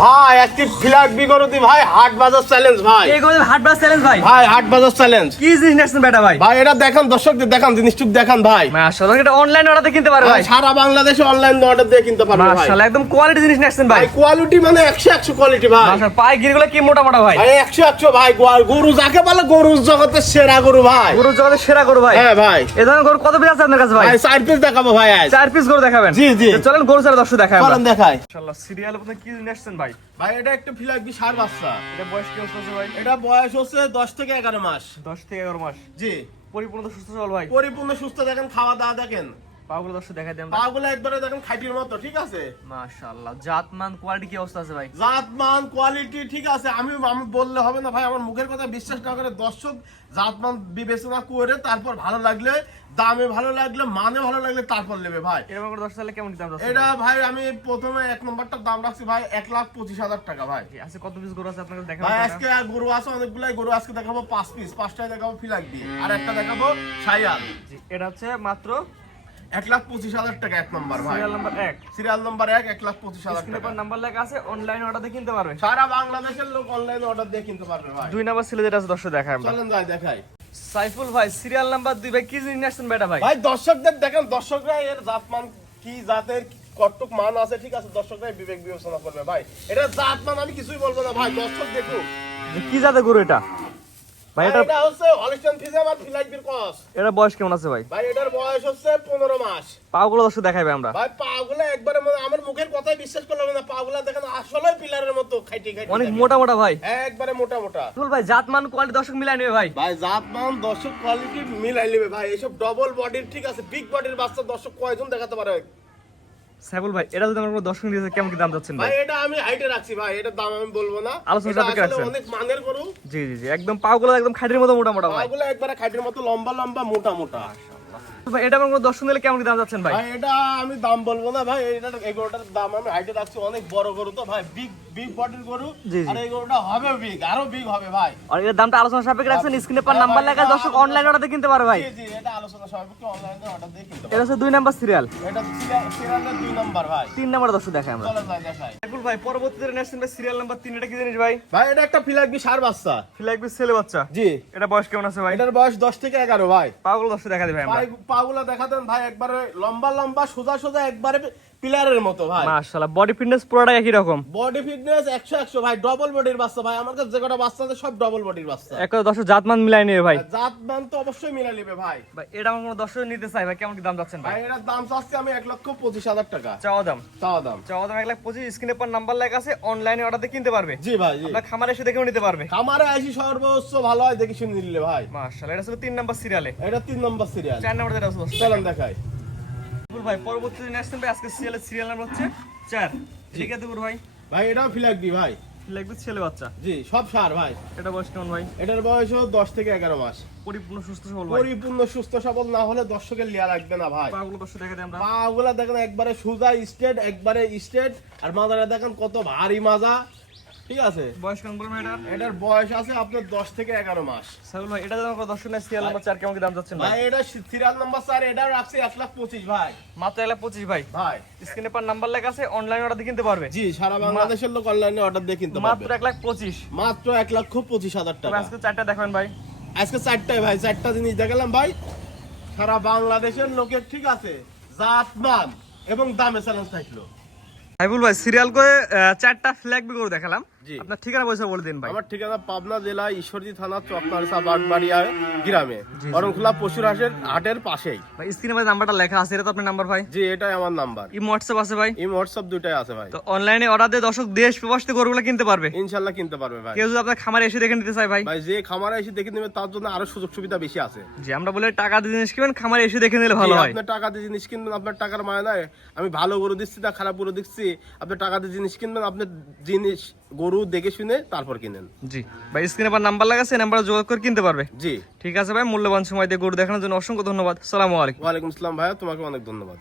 ভাই একটি ফ্ল্যাগ বিগরতি ভাই হাট বাজার চ্যালেঞ্জ ভাই। এই হাট চ্যালেঞ্জ ভাই? ভাই হাট বাজার চ্যালেঞ্জ কি জিনিস নিয়েছেন বেটা ভাই? ভাই এটা দেখান দর্শকদের দেখান জিনিসটুক দেখান ভাই। মাশাআল্লাহ এটা অনলাইন অর্ডার কিনতে পারবে ভাই সারা বাংলাদেশে অনলাইন অর্ডার দিয়ে কিনতে পারবে ভাই। মাশাআল্লাহ একদম কোয়ালিটি জিনিস নিয়েছেন ভাই। ভাই কোয়ালিটি মানে একশো একশো কোয়ালিটি ভাই। মাশাআল্লাহ পায়ে গিরগুলো কি মোটা মোটা ভাই? ভাই একশো একশো ভাই গোয়াল- গরু যাকে বলে গরু জগতের সেরা গরু ভাই। গরু জগতের সেরা গরু ভাই। হ্যাঁ ভাই। এ ধরনের গরু কত পিস আছে আপনার কাছে ভাই? ভাই চার পিস দেখাবো ভাই আজ। চার পিস গরু দেখাবেন? জি, জি। চলেন গরু ছাড়া দর্শক আমরা চলেন দেখাই। মাশাআল্লাহ সিরিয়াল আপনি কি জিনিস নিয়েছেন ভাই। ভাই এটা একটা সার বাচ্চা। এটা বয়স কি হচ্ছে ভাই? এটা বয়স হচ্ছে দশ থেকে এগারো মাস। 10 থেকে 11 মাস। জি। পরিপূর্ণ সুস্থ সবল ভাই। পরিপূর্ণ সুস্থ দেখেন খাওয়া দাওয়া দেখেন। পাগুলো দর্শক দেখাই দেন। পাগুলো একবারে দেখেন খাইটির মতো ঠিক আছে? মাশাআল্লাহ জাতমান কোয়ালিটি কি অবস্থা আছে ভাই? জাতমান কোয়ালিটি ঠিক আছে। আমি আমি বললে হবে না ভাই আমার মুখের কথা বিশ্বাস না করে দর্শক জাতমান বিবেচনা করে তারপর ভালো লাগলে দামে ভালো লাগলে মানে ভালো লাগলে তারপর নেবে ভাই। এরকম করে কেমন দাম এটা ভাই আমি প্রথমে এক নম্বরটার দাম রাখছি ভাই এক লাখ পঁচিশ হাজার টাকা ভাই। আজকে কত পিস গরু আছে আপনাকে ভাই আজকে গরু আছে অনেকগুলাই গরু আজকে দেখাবো পাঁচ পিস পাঁচটায় দেখাবো ফিলাক দিয়ে আর একটা দেখাবো সাইয়াল। এটা হচ্ছে মাত্র এক লাখ পঁচিশ হাজার টাকা এক নম্বর ভাই। সিরিয়াল নাম্বার এক। সিরিয়াল নম্বর এক এক লাখ পঁচিশ হাজার টাকা। নাম্বার লেখা আছে অনলাইন অর্ডার দিয়ে কিনতে পারবে সারা বাংলাদেশের লোক অনলাইনে অর্ডার দিয়ে কিনতে পারবে ভাই। দুই নাম্বার ছেলে যেটা আছে দর্শক দেখায় চলেন যাই দেখাই। সাইফুল ভাই সিরিয়াল নাম্বার দুই ভাই কি জিনিস আসছেন বেটা ভাই? ভাই দর্শকদের দেখেন দর্শকরা এর জাত মান কি জাতের কটক মান আছে ঠিক আছে দর্শকরা বিবেক বিবেচনা করবে ভাই। এটা জাত মান আমি কিছুই বলব না ভাই দর্শক দেখো কি জাতে গরু এটা? ভাই এটা হচ্ছে অলিস্টন ফিজাম আর ফিলাইট কস এটা বয়স কেমন আছে ভাই? ভাই এটার বয়স হচ্ছে পনেরো মাস। পাগুলো দর্শক দেখাইবে আমরা। ভাই পাগুলো একবারে আমার মুখের কথাই বিশ্বাস করলাম না। পাগুলো দেখেন আসলে পিলারের মতো খাইটি খাইটি অনেক মোটা মোটা ভাই। একবারে মোটা মোটা। সাইফুল ভাই জাতমান কোয়ালিটি দর্শক মিলাই নেবে ভাই। ভাই জাতমান দর্শক কোয়ালিটি মিলাই নেবে ভাই। এসব ডবল বডির ঠিক আছে বিগ বডির বাচ্চা দর্শক কয়জন দেখাতে পারে সাইফুল ভাই এটা যদি আমার কোনো দর্শক দিয়েছে কেমন কি দাম যাচ্ছেন ভাই? এটা আমি হাইটে রাখছি ভাই দাম আমি বলব না। আলোচনা সাপেক্ষে রাখছেন। অনেক মানের গরু। জি জি জি একদম পাগুলো একদম খাটির মতো মোটা মোটা ভাই। পাগুলো একবারে খাইটের মতো লম্বা লম্বা মোটা মোটা। এটা আমার দর্শন দিলে কেমন কি দাম যাচ্ছেন ভাই? এটা আমি দাম বলব না ভাই এটা এই গরুটার দাম আমি হাইটে রাখছি অনেক বড় গরু তো ভাই বিগ বিগ বডির গরু। আর এই গরুটা হবে বিগ আরও বিগ হবে ভাই। আর এর দামটা আলোচনা সাপেক্ষে রাখছেন স্ক্রিনে পর নাম্বার লেখা দর্শক অনলাইন অর্ডার কিনতে পারবে ভাই। জি জি এটা এটা হচ্ছে দুই নাম্বার সিরিয়াল পারব। এটা সিরিয়ালের দুই নাম্বার ভাই। তিন নাম্বার দর্শক দেখাই আমরা। চলেন যাই দেখাই। সাইফুল ভাই পরবর্তীতে নেক্সট ভাই সিরিয়াল নাম্বার তিন এটা কি জিনিস ভাই? ভাই এটা একটা ফিলাকবি সার বাচ্চা। ছেলে বাচ্চা। জি। এটা বয়স কেমন আছে ভাই? এটার বয়স দশ থেকে এগারো ভাই। পাগল দর্শক দেখা আমরা। পায়ে- পাগুলা দেখাতেন ভাই একবারে লম্বা লম্বা সোজা সোজা একবারে পিলারের মতো ভাই। মাশাআল্লাহ বডি ফিটনেস পুরোটাই একই রকম। বডি ফিটনেস একশো একশো ভাই ডবল বডির বাচ্চা ভাই। আমার কাছে যে কটা বাচ্চা আছে সব ডবল বডির বাচ্চা। এক কথা দর্শক জাতমান মিলাই নেবে ভাই। জাত মান তো অবশ্যই মিলা নেবে ভাই। ভাই এটা আমার কোনো দর্শক নিতে চাই ভাই কেমন কি দাম যাচ্ছেন ভাই? এটার দাম চাচ্ছি আমি এক লক্ষ পঁচিশ হাজার টাকা। চাওয়া দাম। চাওয়া দাম। চাওয়া দাম এক লাখ পঁচিশ স্ক্রিনে পর নাম্বার লেখা আছে অনলাইনে অর্ডার দিয়ে কিনতে পারবে। জি ভাই জি। আপনার খামারে এসে দেখেও নিতে পারবে। খামারে আসি সর্বোচ্চ ভালো হয় দেখি শুনে নিলে ভাই। মাশাআল্লাহ এটা ছিল তিন নাম্বার সিরিয়ালে এটা তিন নম্বর সিরিয়াল চার নাম্বার যেটা আছে দর্শক। চলেন দেখাই। ভাই পরবর্তী দিন আসছেন ভাই আজকে সিরিয়ালের সিরিয়াল নাম্বার হচ্ছে চার। ঠিক আছে ভাই? ভাই এটাও ফিলাকবি ভাই। লাগবে ছেলে বাচ্চা। জি সব সার ভাই। এটা বয়স কেমন ভাই? এটার বয়স হলো দশ থেকে এগারো মাস। পরিপূর্ণ সুস্থ সবল পরিপূর্ণ সুস্থ সবল না হলে দর্শকের লিয়া লাগবে না ভাই। পাগুলো দর্শক দেখা আমরা। পা দেখেন একবারে সোজা স্টেট একবারে স্টেট। আর মাজারা দেখেন কত ভারী মাজা। ঠিক আছে? বয়স কেমন বলবেন এটার? এটার বয়স আছে আপনার দশ থেকে এগারো মাস। সাইফুল ভাই এটা যদি আমার কোনো দর্শক সিরিয়াল নাম্বার চার কেমন কি দাম যাচ্ছেন ভাই এটা সিরিয়াল নাম্বার স্যার এটাও রাখছি এক লাখ পঁচিশ ভাই। মাত্র এক লাখ পঁচিশ ভাই? ভাই। স্ক্রিনে পর নাম্বার লেখা আছে অনলাইন অর্ডার দিয়ে কিনতে পারবে? জি সারা বাংলাদেশের লোক অনলাইনে অর্ডার দিয়ে কিনতে মাত্র পারবে এক লাখ পঁচিশ। মাত্র এক লক্ষ পঁচিশ হাজার তবে টাকা। আজকে চারটা দেখবেন ভাই। আজকে চারটায় ভাই চারটা জিনিস দেখালাম ভাই। সারা বাংলাদেশের লোকের ঠিক আছে জাত মান এবং দামে চ্যালেঞ্জ থাকল। সাইফুল ভাই সিরিয়াল করে চারটা ফ্ল্যাগ বিগর দেখালাম। জি। আপনার ঠিকানা পয়সা বলে দিন ভাই। আমার ঠিকানা পাবনা জেলা ঈশ্বরদী থানা চকমারসা বাগবাড়িয়া গ্রামে। পশুর হাটের হাটের পাশেই। ভাই স্ক্রিনে ভাই নাম্বারটা লেখা আছে এটা তো আপনার নাম্বার ভাই? জি এটাই আমার নাম্বার। ইমো হোয়াটসঅ্যাপ আছে ভাই? হোয়াটসঅ্যাপ দুটাই আছে ভাই। তো অনলাইনে অর্ডার দিয়ে দর্শক দেশ প্রবাসী গরুগুলো কিনতে পারবে। ইনশাল্লাহ কিনতে পারবে ভাই। কেউ যদি আপনার খামারে এসে দেখে নিতে চায় ভাই। ভাই যে খামারে এসে দেখে নেবে তার জন্য আরও সুযোগ সুবিধা বেশি আছে। যে আমরা বলে টাকা দিয়ে জিনিস কিনবেন খামারে এসে দেখে নিলে ভালো হয়। আপনার টাকা দিয়ে জিনিস কিনবেন আপনার টাকার মানে নয় আমি ভালো গরু দিচ্ছি না খারাপ গরু দিচ্ছি আপনি টাকা দিয়ে জিনিস কিনবেন আপনার জিনিস গরু দেখে শুনে তারপর কিনেন। জি। ভাই স্ক্রিনে আবার নাম্বার লাগা আছে নাম্বারে যোগাযোগ করে কিনতে পারবে। জি। ঠিক আছে ভাই মূল্যবান সময় দিয়ে গরু দেখানোর জন্য অসংখ্য ধন্যবাদ। সালামু আলাইকুম। ওয়ালাইকুম আসসালাম ভাই তোমাকে অনেক ধন্যবাদ।